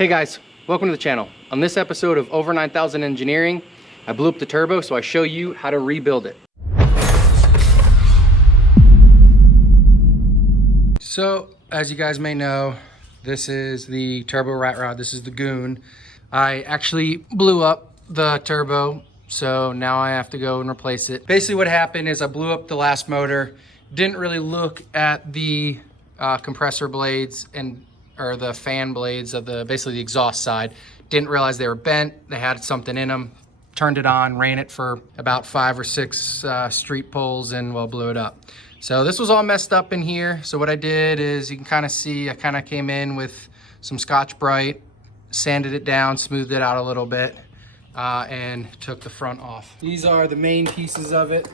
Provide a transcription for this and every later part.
Hey guys, welcome to the channel. On this episode of Over 9000 Engineering, I blew up the turbo, so I show you how to rebuild it. So, as you guys may know, this is the turbo rat rod. This is the Goon. I actually blew up the turbo, so now I have to go and replace it. Basically what happened is I blew up the last motor, didn't really look at the compressor blades or the fan blades of basically the exhaust side. Didn't realize they were bent. They had something in them. Turned it on, ran it for about 5 or 6 street poles, and well, blew it up. So this was all messed up in here. So what I did is, you can kind of see, I kind of came in with some Scotch-Brite, sanded it down, smoothed it out a little bit, and took the front off. These are the main pieces of it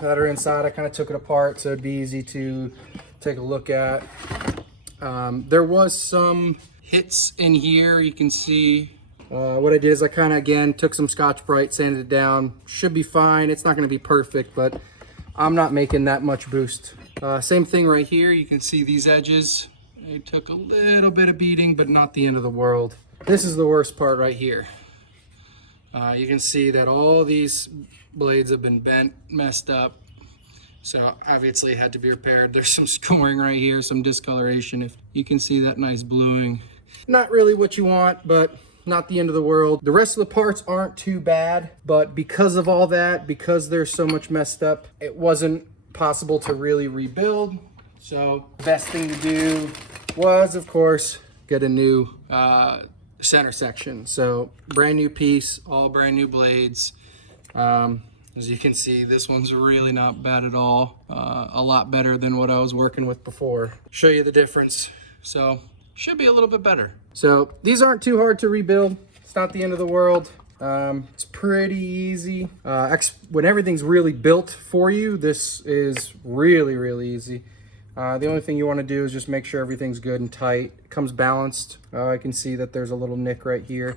that are inside. I kind of took it apart so it'd be easy to take a look at. There was some hits in here. You can see what I did is I kind of, again, took some Scotch-Brite, sanded it down. Should be fine. It's not going to be perfect, but I'm not making that much boost. Same thing right here. You can see these edges. They took a little bit of beating, but not the end of the world. This is the worst part right here. You can see that all these blades have been bent, messed up. So obviously it had to be repaired. There's some scoring right here, some discoloration. If you can see that nice bluing. Not really what you want, but not the end of the world. The rest of the parts aren't too bad, but because of all that, because there's so much messed up, it wasn't possible to really rebuild. So the best thing to do was, of course, get a new center section. So brand new piece, all brand new blades. As you can see, this one's really not bad at all. A lot better than what I was working with before. Show you the difference. So should be a little bit better. So these aren't too hard to rebuild. It's not the end of the world. It's pretty easy. When everything's really built for you, this is really, really easy. The only thing you want to do is just make sure everything's good and tight. It comes balanced. I can see that there's a little nick right here.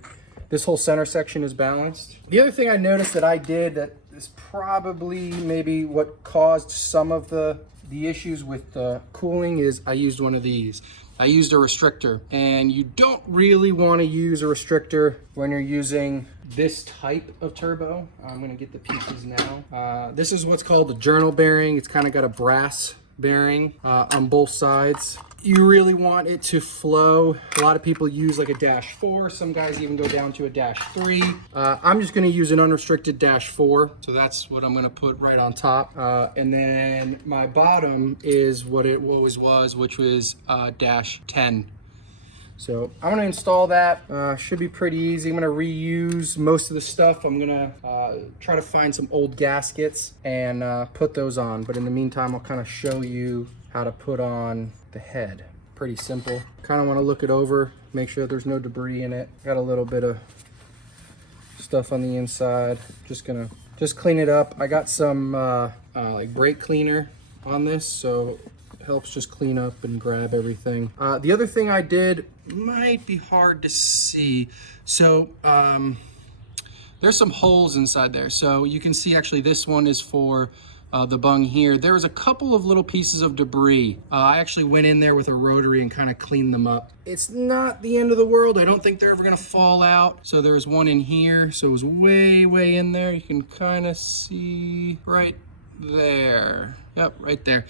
This whole center section is balanced. The other thing I noticed that I did that is probably maybe what caused some of the issues with the cooling is I used one of these. I used a restrictor, and you don't really want to use a restrictor when you're using this type of turbo. I'm going to get the pieces now. This is what's called the journal bearing. It's kind of got a brass bearing on both sides. You really want it to flow. A lot of people use like a -4. Some guys even go down to a -3. I'm just going to use an unrestricted -4. So that's what I'm going to put right on top. And then my bottom is what it always was, which was -10. So I'm going to install that. Should be pretty easy. I'm going to reuse most of the stuff. I'm going to try to find some old gaskets and put those on. But in the meantime, I'll kind of show you how to put on the head. Pretty simple. Kind of want to look it over, make sure there's no debris in it. Got a little bit of stuff on the inside. Just clean it up. I got some like brake cleaner on this, so it helps just clean up and grab everything. The other thing I did might be hard to see. So there's some holes inside there. So you can see actually this one is for the bung here. There was a couple of little pieces of debris. I actually went in there with a rotary and kind of cleaned them up. It's not the end of the world. I don't think they're ever gonna fall out. So there's one in here. So it was way, way in there. You can kind of see right there. Yep, right there.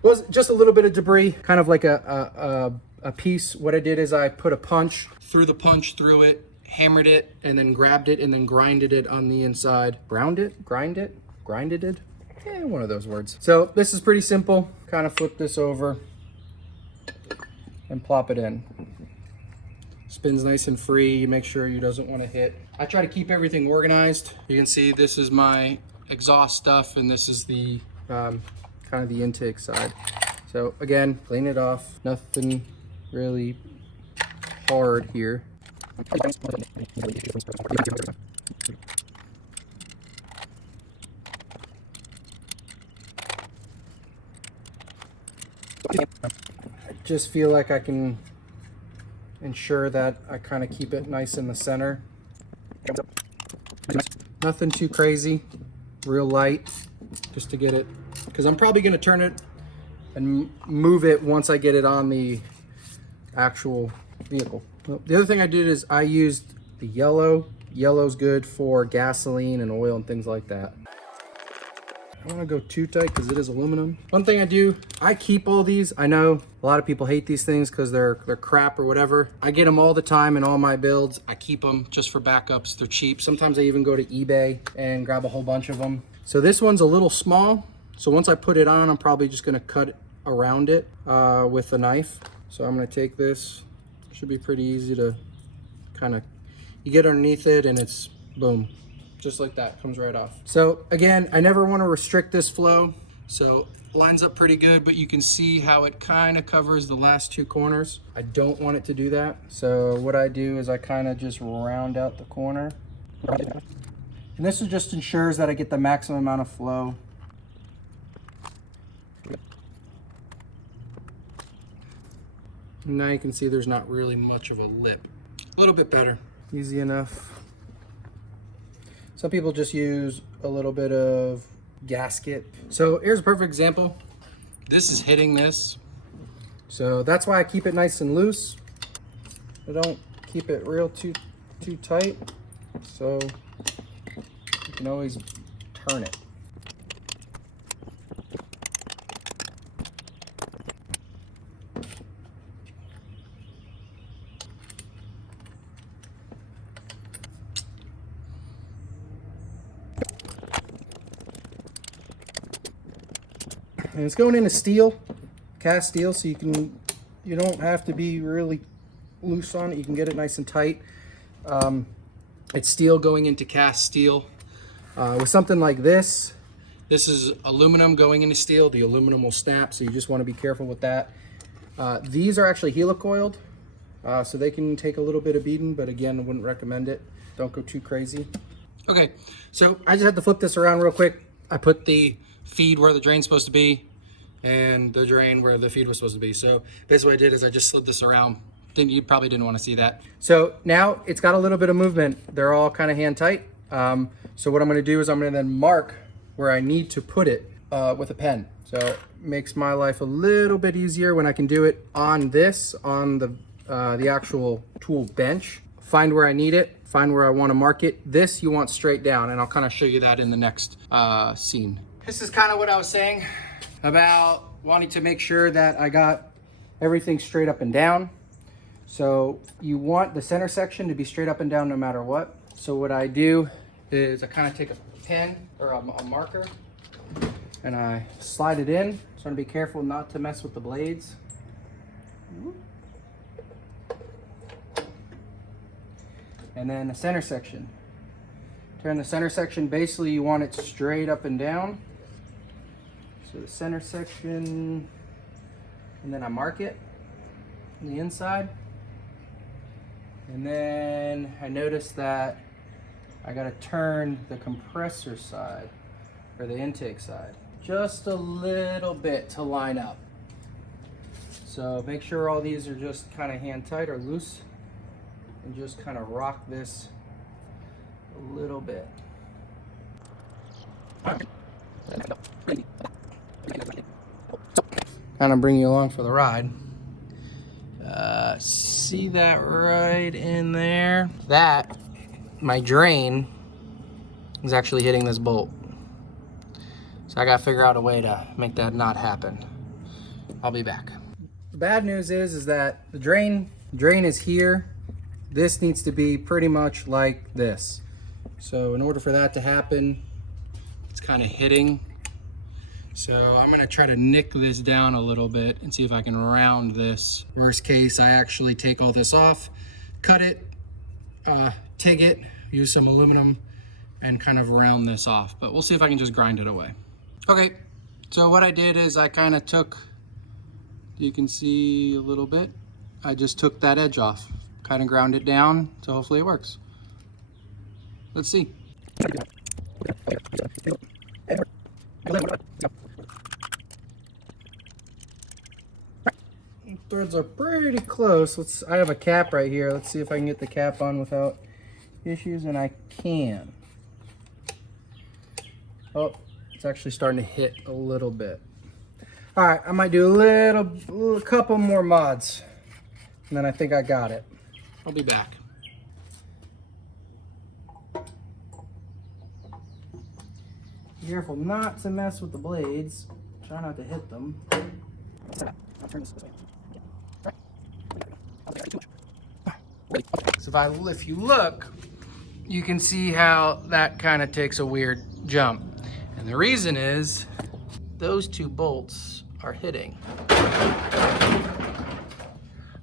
Was just a little bit of debris, kind of like a piece. What I did is I put a punch, threw the punch through it, hammered it, and then grabbed it and then grinded it on the inside. Grinded it? Yeah, one of those words. So this is pretty simple. Kind of flip this over and plop it in. Spins nice and free. You make sure you doesn't want to hit. I try to keep everything organized. You can see this is my exhaust stuff, and this is the kind of the intake side. So again, clean it off. Nothing really hard here. I just feel like I can ensure that I kind of keep it nice in the center. Nothing too crazy, real light, just to get it, because I'm probably going to turn it and move it once I get it on the actual vehicle. Well, the other thing I did is I used the yellow. Yellow's good for gasoline and oil and things like that. I don't want to go too tight because it is aluminum. One thing I do, I keep all these. I know a lot of people hate these things because they're crap or whatever. I get them all the time in all my builds. I keep them just for backups. They're cheap. Sometimes I even go to eBay and grab a whole bunch of them. So this one's a little small. So once I put it on, I'm probably just going to cut around it with a knife. So I'm going to take this. Should be pretty easy to kind of, you get underneath it and it's boom. Just like that, comes right off. So again, I never want to restrict this flow. So lines up pretty good, but you can see how it kind of covers the last two corners. I don't want it to do that. So what I do is I kind of just round out the corner. And this just ensures that I get the maximum amount of flow. Now you can see there's not really much of a lip. A little bit better. Easy enough. Some people just use a little bit of gasket. So here's a perfect example. This is hitting this. So that's why I keep it nice and loose. I don't keep it real too tight. So you can always turn it. And it's going into steel, cast steel, so you don't have to be really loose on it. You can get it nice and tight. It's steel going into cast steel. With something like this is aluminum going into steel. The aluminum will snap, so you just want to be careful with that. These are actually helicoiled, so they can take a little bit of beating, but again, I wouldn't recommend it. Don't go too crazy. Okay, so I just had to flip this around real quick. I put the feed where the drain's supposed to be and the drain where the feed was supposed to be. So basically what I did is I just slid this around. You probably didn't want to see that. So now it's got a little bit of movement. They're all kind of hand tight. So what I'm going to do is I'm going to then mark where I need to put it with a pen. So it makes my life a little bit easier when I can do it on this, on the actual tool bench. Find where I need it, find where I want to mark it. This you want straight down, and I'll kind of show you that in the next scene. This is kind of what I was saying about wanting to make sure that I got everything straight up and down. So you want the center section to be straight up and down no matter what. So what I do is I kind of take a pen or a marker and I slide it in. So I'm gonna be careful not to mess with the blades. And then the center section. Turn the center section, basically you want it straight up and down. So the center section, and then I mark it on the inside. And then I notice that I gotta turn the compressor side, or the intake side, just a little bit to line up. So make sure all these are just kind of hand tight or loose, and just kind of rock this a little bit. Kind of bring you along for the ride. See that right in there? That, my drain, is actually hitting this bolt. So I gotta figure out a way to make that not happen. I'll be back. The bad news is that the drain is here. This needs to be pretty much like this. So in order for that to happen, it's kind of hitting. So I'm gonna try to nick this down a little bit and see if I can round this. Worst case, I actually take all this off, cut it, TIG it, use some aluminum, and kind of round this off. But we'll see if I can just grind it away. Okay, so what I did is I kind of took, you can see a little bit, I just took that edge off, kind of ground it down, so hopefully it works. Let's see. Threads are pretty close. I have a cap right here. Let's see if I can get the cap on without issues, and I can. Oh, it's actually starting to hit a little bit. All right, I might do a couple more mods, and then I think I got it. I'll be back. Be careful not to mess with the blades. Try not to hit them. I'll turn this way. So if you look, you can see how that kind of takes a weird jump. And the reason is those two bolts are hitting.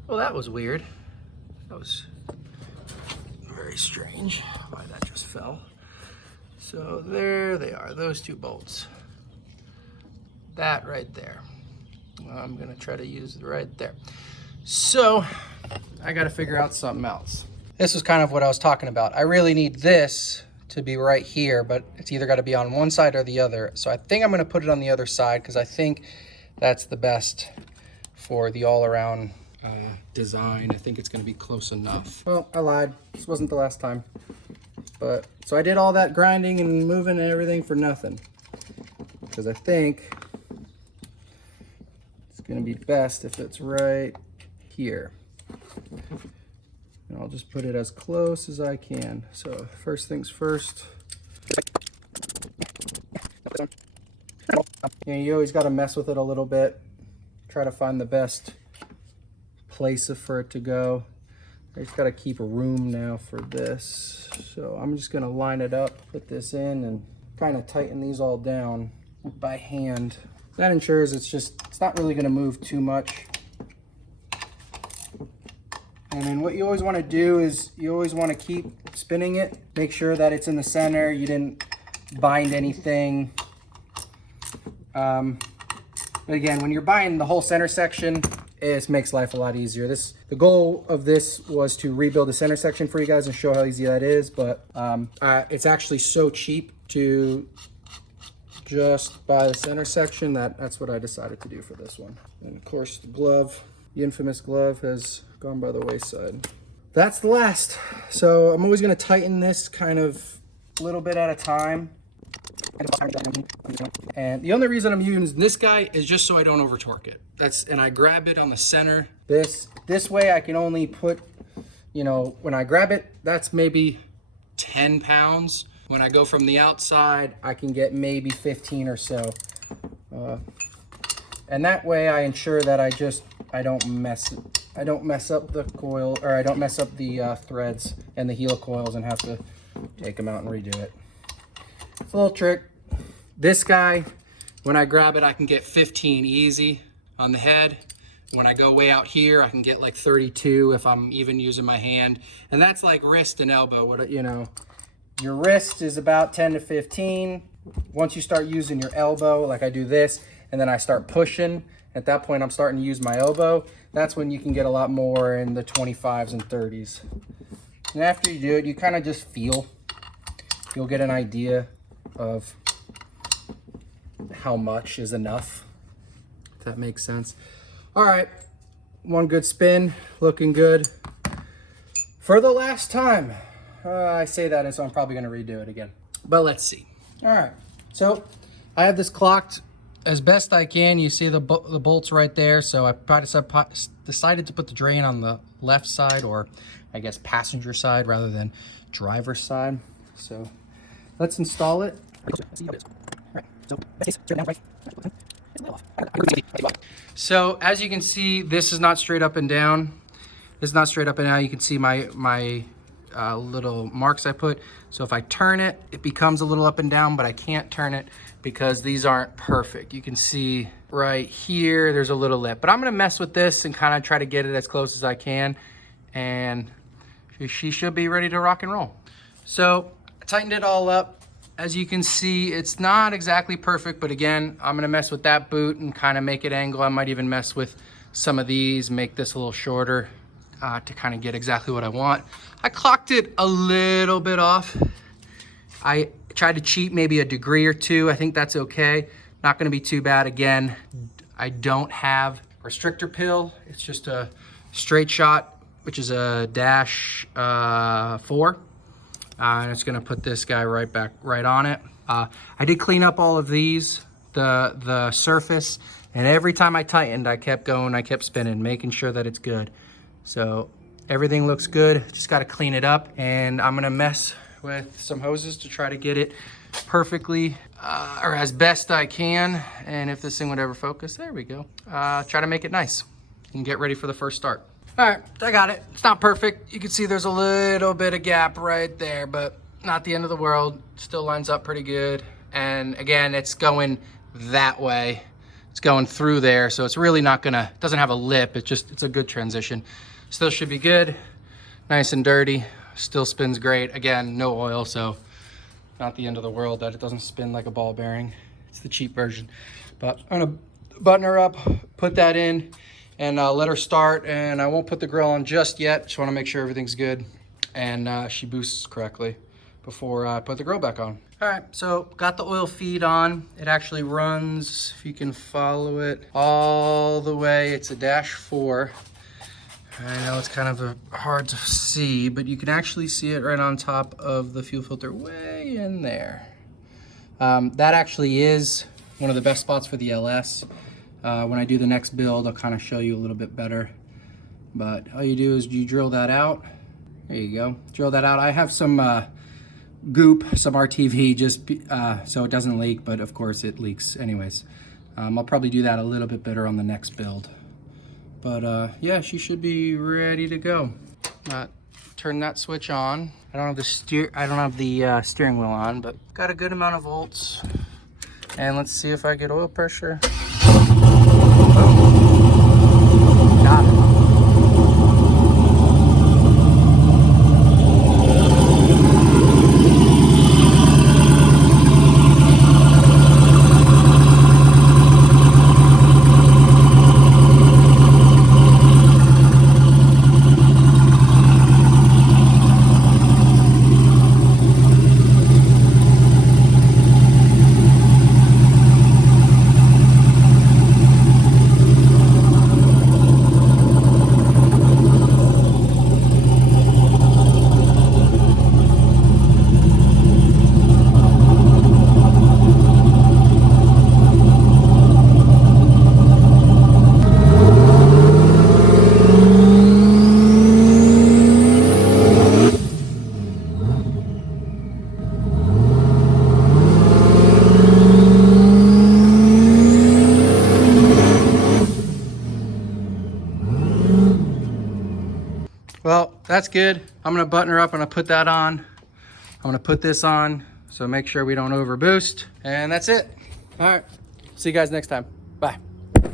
Well, that was weird. That was very strange why that just fell. So there they are, those two bolts. That right there. I'm gonna try to use it right there. So I gotta figure out something else. This was kind of what I was talking about. I really need this to be right here, but it's either gotta be on one side or the other. So I think I'm gonna put it on the other side because I think that's the best for the all-around design. I think it's gonna be close enough. Well, I lied. This wasn't the last time. But so I did all that grinding and moving and everything for nothing. Because I think it's gonna be best if it's right here. And I'll just put it as close as I can. So first things first. You always got to mess with it a little bit. Try to find the best place for it to go. I just got to keep room now for this. So I'm just going to line it up, put this in, and kind of tighten these all down by hand. That ensures it's not really going to move too much. And then what you always want to do is you always want to keep spinning it. Make sure that it's in the center. You didn't bind anything. But again, when you're buying the whole center section, it makes life a lot easier. The goal of this was to rebuild the center section for you guys and show how easy that is. But it's actually so cheap to just buy the center section that's what I decided to do for this one. And of course, the glove, the infamous glove, has gone by the wayside. That's the last. So I'm always going to tighten this kind of a little bit at a time. And the only reason I'm using this guy is just so I don't over torque it. And I grab it on the center. This way I can only put, when I grab it, that's maybe 10 pounds. When I go from the outside, I can get maybe 15 or so. And that way I ensure that I don't mess up the coil, or I don't mess up the threads and the helicoils and have to take them out and redo it. It's a little trick. This guy, when I grab it, I can get 15 easy on the head. When I go way out here, I can get like 32 if I'm even using my hand. And that's like wrist and elbow. Your wrist is about 10 to 15. Once you start using your elbow, like I do this, and then I start pushing, at that point I'm starting to use my elbow. That's when you can get a lot more in the 25s and 30s. And after you do it, you kind of just feel. You'll get an idea of how much is enough, if that makes sense. All right, one good spin, looking good. For the last time, I say that, and so I'm probably gonna redo it again. But let's see. All right, so I have this clocked as best I can. You see the bolts right there, so I probably decided to put the drain on the left side, or I guess passenger side rather than driver's side. So let's install it. So as you can see, this is not straight up and down. This is not straight up and down. You can see my little marks I put. So if I turn it, it becomes a little up and down, but I can't turn it because these aren't perfect. You can see right here, there's a little lip. But I'm gonna mess with this and kind of try to get it as close as I can. And she should be ready to rock and roll. So I tightened it all up. As you can see, it's not exactly perfect, but again, I'm gonna mess with that boot and kind of make it angle. I might even mess with some of these, make this a little shorter to kind of get exactly what I want. I clocked it a little bit off. I tried to cheat maybe a degree or two. I think that's okay. Not gonna be too bad. Again, I don't have a restrictor pill. It's just a straight shot, which is a dash 4. And it's gonna put this guy right on it. I did clean up all of these, the surface, and every time I tightened, I kept going, I kept spinning, making sure that it's good. So Everything looks good. Just got to clean it up, and I'm gonna mess with some hoses to try to get it perfectly or as best I can. And if this thing would ever focus, there we go. Try to make it nice and get ready for the first start. All right, I got it. It's not perfect. You can see there's a little bit of gap right there, but not the end of the world. Still lines up pretty good. And again, it's going that way. It's going through there, so it's really not gonna, doesn't have a lip. It's a good transition. Still should be good. Nice and dirty. Still spins great. Again, no oil, so not the end of the world that it doesn't spin like a ball bearing. It's the cheap version. But I'm gonna button her up, put that in, and let her start. And I won't put the grill on just yet. Just wanna make sure everything's good and she boosts correctly before I put the grill back on. All right, so got the oil feed on. It actually runs, if you can follow it, all the way. It's a -4. I know it's kind of hard to see, but you can actually see it right on top of the fuel filter way in there. That actually is one of the best spots for the LS. When I do the next build, I'll kind of show you a little bit better. But all you do is you drill that out. There you go, drill that out. I have some goop, some RTV, just so it doesn't leak, but of course it leaks anyways. I'll probably do that a little bit better on the next build. But yeah, she should be ready to go. Turn that switch on. I don't have the steering wheel on, but got a good amount of volts. And let's see if I get oil pressure. Oh. Got it. Well, that's good. I'm gonna button her up, I'm gonna put that on. I'm gonna put this on, so make sure we don't overboost. And that's it. All right, see you guys next time.